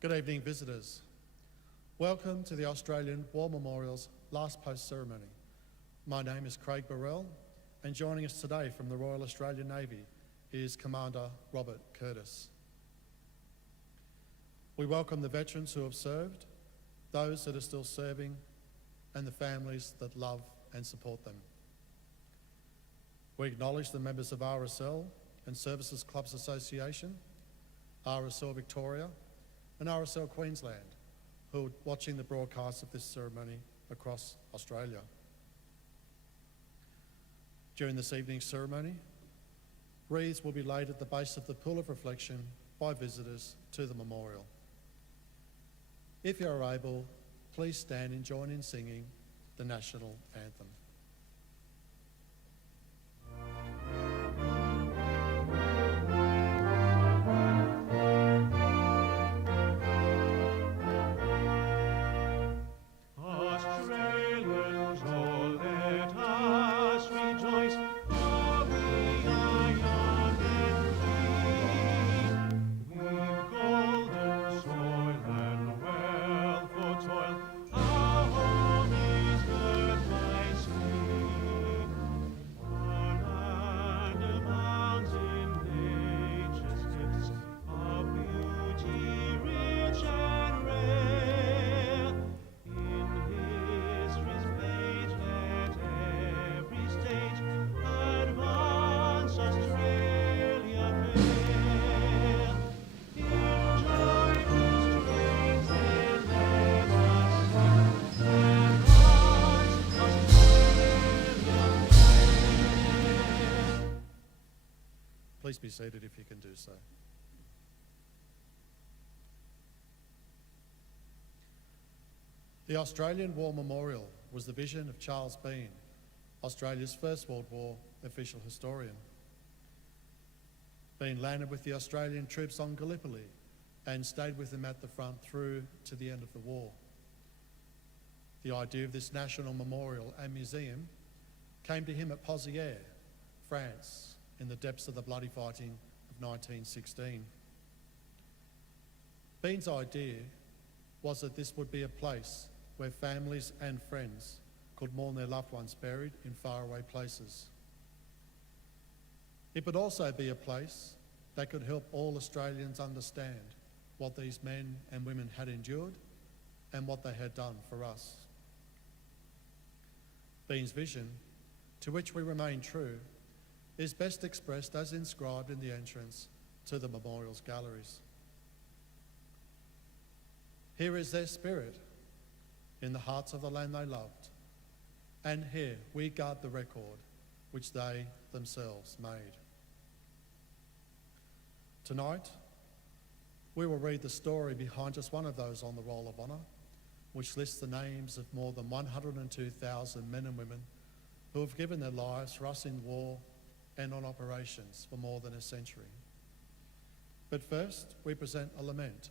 Good evening, visitors. Welcome to the Australian War Memorial's last post ceremony. My name is Craig Burrell, and joining us today from the Royal Australian Navy is Commander Robert Curtis. We welcome the veterans who have served, those that are still serving, and the families that love and support them. We acknowledge the members of RSL and Services Clubs Association, RSL Victoria, and RSL Queensland, who are watching the broadcast of this ceremony across Australia. During this evening's ceremony, wreaths will be laid at the base of the pool of reflection by visitors to the memorial. If you are able, please stand and join in singing the national anthem. Please be seated if you can do so. The Australian War Memorial was the vision of Charles Bean, Australia's First World War official historian. Bean landed with the Australian troops on Gallipoli and stayed with them at the front through to the end of the war. The idea of this national memorial and museum came to him at Pozières, France, in the depths of the bloody fighting of 1916. Bean's idea was that this would be a place where families and friends could mourn their loved ones buried in faraway places. It would also be a place that could help all Australians understand what these men and women had endured and what they had done for us. Bean's vision, to which we remain true, is best expressed as inscribed in the entrance to the memorial's galleries. Here is their spirit in the hearts of the land they loved, and here we guard the record which they themselves made. Tonight, we will read the story behind just one of those on the Roll of Honour, which lists the names of more than 102,000 men and women who have given their lives for us in war and on operations for more than a century. But first, we present a lament,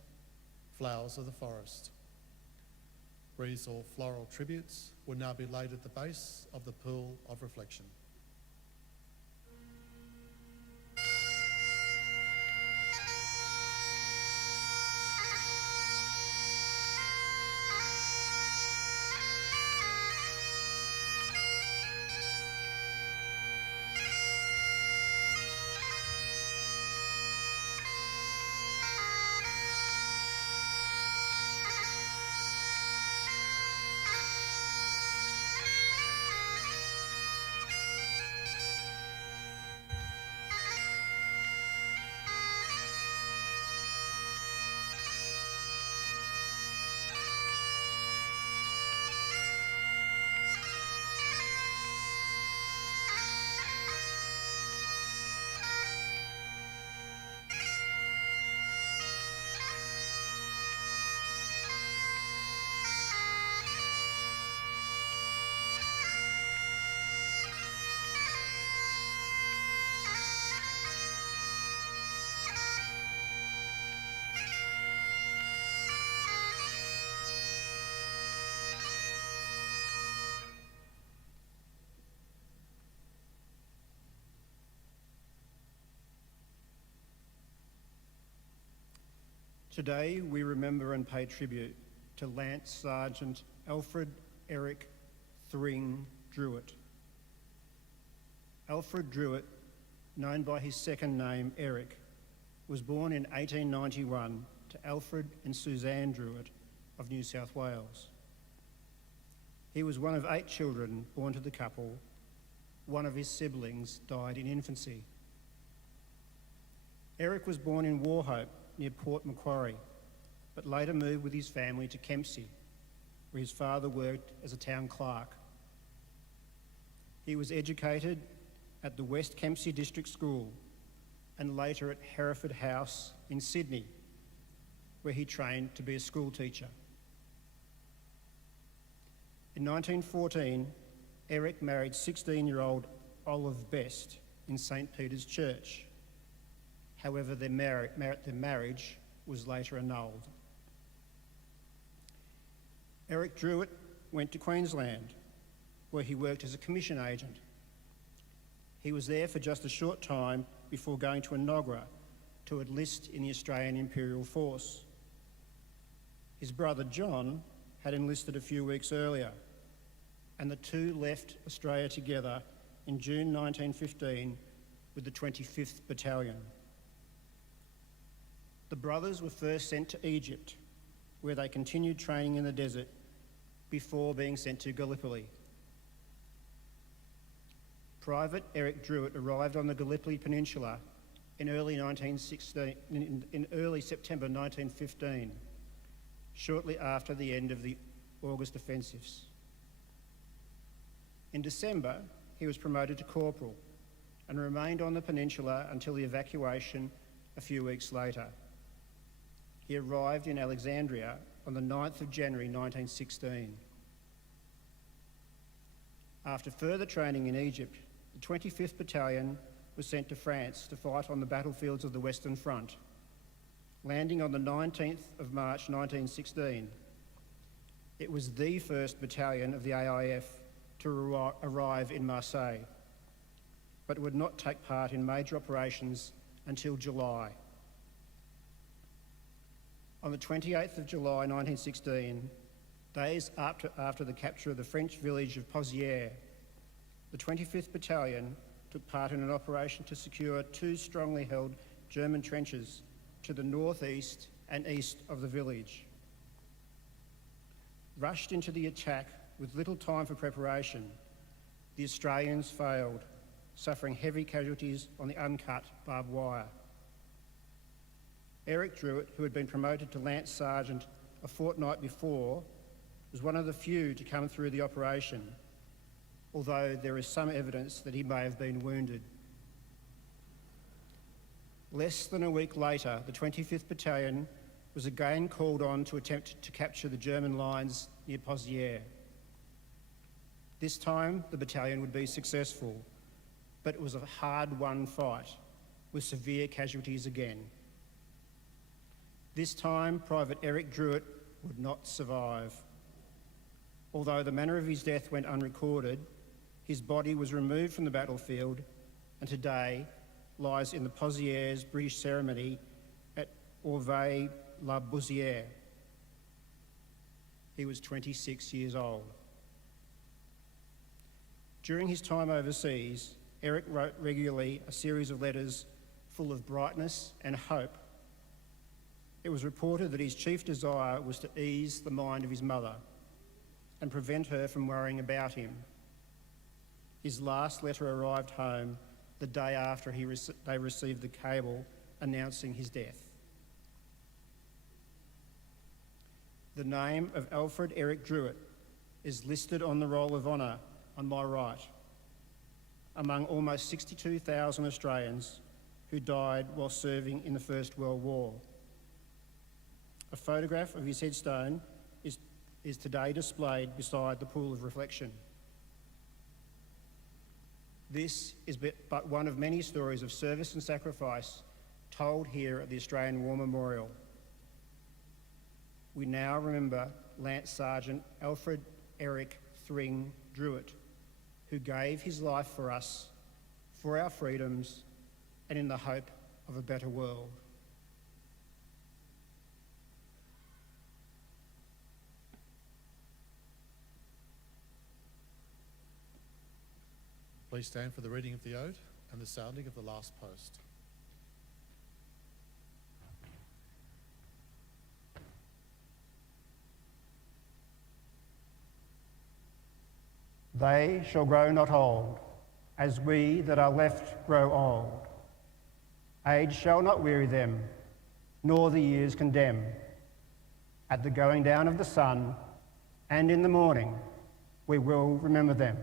Flowers of the Forest. Wreaths or floral tributes will now be laid at the base of the pool of reflection. Today we remember and pay tribute to Lance Sergeant Alfred Eric Thring Druitt. Alfred Druitt, known by his second name Eric, was born in 1891 to Alfred and Suzanne Druitt of New South Wales. He was one of 8 children born to the couple. One of his siblings died in infancy. Eric was born in Wauchope near Port Macquarie, but later moved with his family to Kempsey, where his father worked as a town clerk. He was educated at the West Kempsey District School and later at Hereford House in Sydney, where he trained to be a school teacher. In 1914, Eric married 16-year-old Olive Best in St. Peter's Church. However, their marriage was later annulled. Eric Druitt went to Queensland, where he worked as a commission agent. He was there for just a short time before going to Enoggera to enlist in the Australian Imperial Force. His brother John had enlisted a few weeks earlier, and the two left Australia together in June 1915 with the 25th Battalion. The brothers were first sent to Egypt, where they continued training in the desert before being sent to Gallipoli. Private Eric Druitt arrived on the Gallipoli Peninsula in early September 1915, shortly after the end of the August offensives. In December, he was promoted to corporal and remained on the peninsula until the evacuation a few weeks later. He arrived in Alexandria on the 9th of January 1916. After further training in Egypt, the 25th Battalion was sent to France to fight on the battlefields of the Western Front, landing on the 19th of March 1916. It was the first battalion of the AIF to arrive in Marseille, but would not take part in major operations until July. On the 28th of July 1916, days after the capture of the French village of Pozières, the 25th Battalion took part in an operation to secure 2 strongly held German trenches to the northeast and east of the village. Rushed into the attack with little time for preparation, the Australians failed, suffering heavy casualties on the uncut barbed wire. Eric Druitt, who had been promoted to Lance Sergeant a fortnight before, was one of the few to come through the operation, although there is some evidence that he may have been wounded. Less than a week later, the 25th Battalion was again called on to attempt to capture the German lines near Pozières. This time, the battalion would be successful, but it was a hard-won fight, with severe casualties again. This time, Private Eric Druitt would not survive. Although the manner of his death went unrecorded, his body was removed from the battlefield and today lies in the Pozières British Ceremony at Orvay-la-Bussière. He was 26 years old. During his time overseas, Eric wrote regularly a series of letters full of brightness and hope. It was reported that his chief desire was to ease the mind of his mother and prevent her from worrying about him. His last letter arrived home the day after they received the cable announcing his death. The name of Alfred Eric Druitt is listed on the Roll of Honour on my right, among almost 62,000 Australians who died while serving in the First World War. A photograph of his headstone is today displayed beside the pool of reflection. This is but one of many stories of service and sacrifice told here at the Australian War Memorial. We now remember Lance Sergeant Alfred Eric Thring Druitt, who gave his life for us, for our freedoms, and in the hope of a better world. Please stand for the reading of the ode and the sounding of the last post. They shall grow not old, as we that are left grow old. Age shall not weary them, nor the years condemn. At the going down of the sun, and in the morning, we will remember them.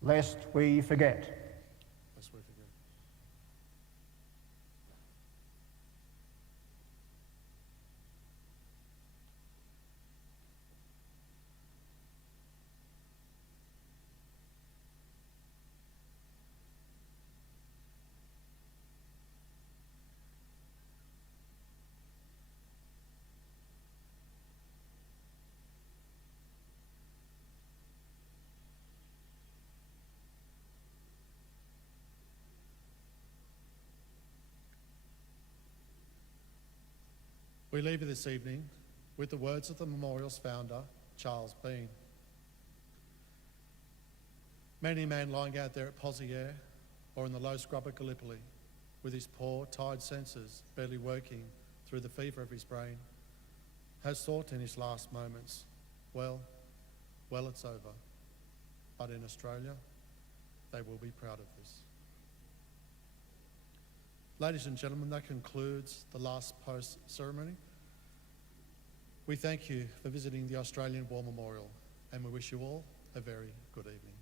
Lest we forget. Lest we forget. We leave you this evening with the words of the memorial's founder, Charles Bean. Many a man lying out there at Pozieres or in the low scrub at Gallipoli, with his poor, tired senses barely working through the fever of his brain, has thought in his last moments, well, it's over. But in Australia, they will be proud of this. Ladies and gentlemen, that concludes the last post ceremony. We thank you for visiting the Australian War Memorial, and we wish you all a very good evening.